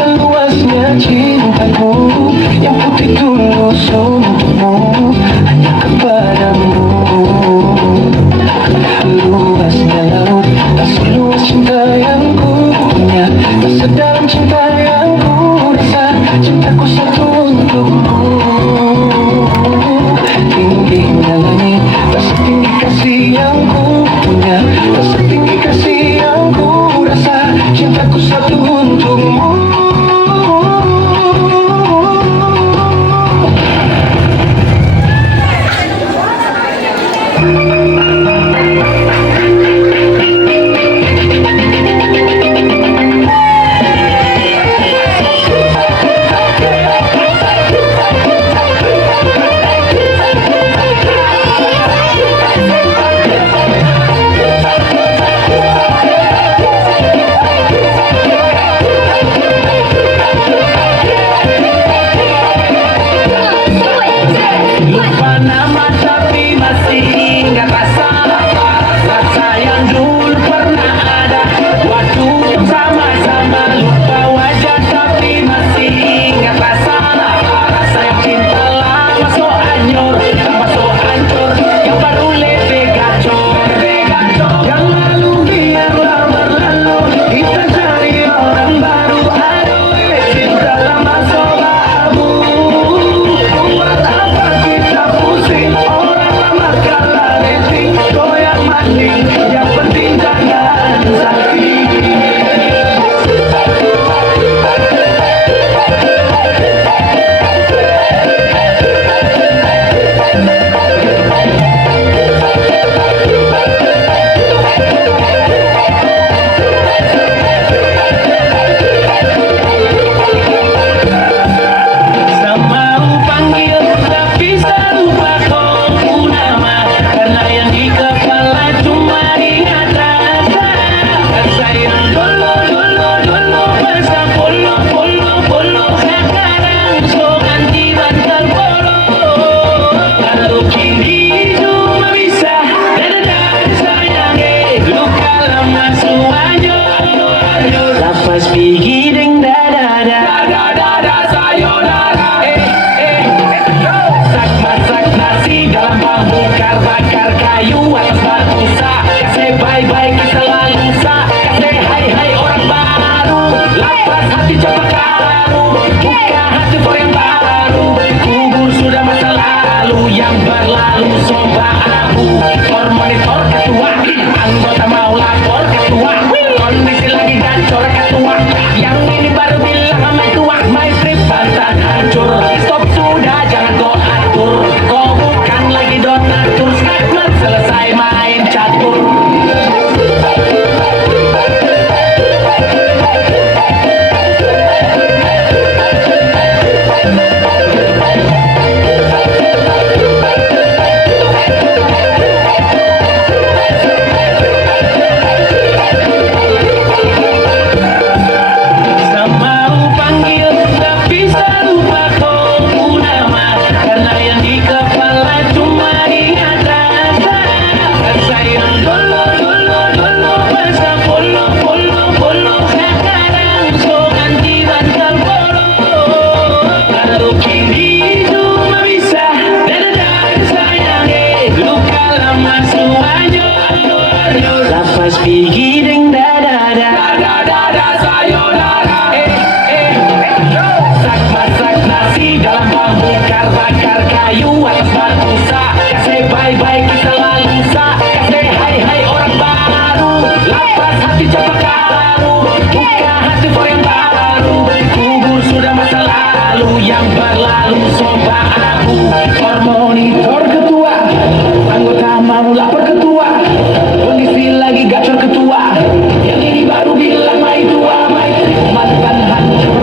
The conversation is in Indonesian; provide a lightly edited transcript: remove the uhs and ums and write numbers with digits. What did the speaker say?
Betapa luasnya cintaku yang putih tulus untukmu, hanya kepadamu. Luasnya laut, tak seluas cinta yang ku punya, tak sedalam cinta yang ku rasa. Cintaku satu untukmu. Tingginya langit, tak setinggi kasih yang ku punya, tak setinggi kasih yang ku rasa. Cintaku satu untukmu. Lupa nama tapi masih ingat rasa yang dulu pernah ada waktu sama-sama. Lupa wajah tapi masih ingat rasa yang cinta lama so anyor, tambah so hancur, yang baru lebih gacor. Yang lalu biarlah berlalu, kita cari orang baru. Aduh, cinta lama so abu. Buat apa kita pusing, orang lama kalah rating, goyang maning, yang penting jangan sakit. Sama panggil tapi serupa kau nama, karena yang di kepala cuma ingat rasa yang dulu masa polo sekarang so ganti bantal polo. Kalau kini cuma bisa dan sayangnya luka lama semuanya. Lapas pergi deng da sayonara. Masak nasi dalam bambu, bakar kayu atas batu sa. Kasih bye-bye kisah lalu sa, kasih hai-hai orang baru. Lapas hati cepat karu, buka hati for yang baru. Kubur sudah masa lalu yang berlalu sombak abu. For monitor ketua, anggota mau lapor ketua. Kondisi lagi gacor ketua, yang ini baru bilang sama tua. My trip bantan hancur, stop sudah jangan kau atur. Kau bukan lagi donatur, skakmat selesai main catur. Sama panggil tapi serupa kau nama, karena yang di kepala cuma ingat rasa yang dulu masa polo sekarang so ganti bantal polo. Kalau kini cuma bisa dan sayangnya luka lama semuanya. Lapas pergi deng da sayonara. Masak nasi dalam bambu, bakar kayu atas batu sa. Kasih bye-bye kisah lalu sa, kasih hai-hai orang baru. Lapas hati cepat karu, buka hati for yang baru. Kubur sudah masa lalu yang berlalu sombak abu. For monitor ketua, anggota mau lapor ketua. Kondisi lagi gacor ketua, yang ini baru bilang mai tua, mai mantan hancur.